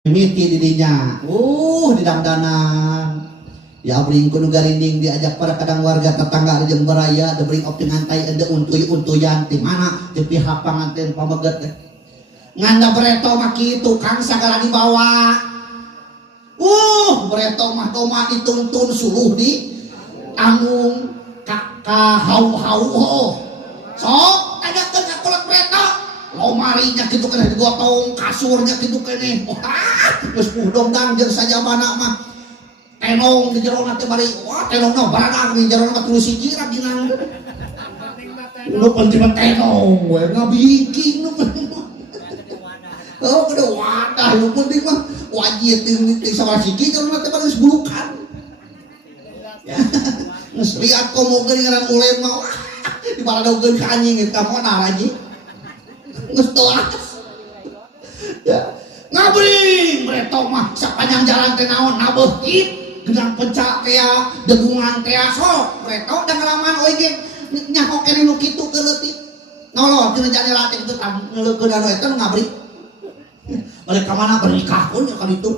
mimiti didinya di damdanan ya bring kudu garinding diajak para kadang warga tetangga jeung baraya da bring opting ngantai ende untuy-untuyan ti mana ti pihak panganten pameget nganda bereto mah kitu kang sagala dibawa bereto mah doma dituntun suruh di tanggung ka hau-hau sok tanyakeun ka kulot bereto lomarinya gitu kan digotong kasurnya gitu kene geus pudongdang jeung sajabana mah tenong di jero teh bari tenongna barang di jero mah tulus hiji raginang nu penting mah tenong we ngabiking nu kudu wadah nu penting mah wajib teu sabar siji jero teh bari bulukan geus liat komo geuning ngaran ulema dibaladogkeun ka anjing eta moal lagi geus telas ya ngabring beretok mah sapanjang jalan teh naon nabeuhit gedang pencak teh degungan teh sok beretok da ngalaman oge nyaho keneh nu kitu teu leutik noloh tina jandela teh kitu ngeuleukkeun anu eta ngabring balik ka mana bernikah pun ya ka ditu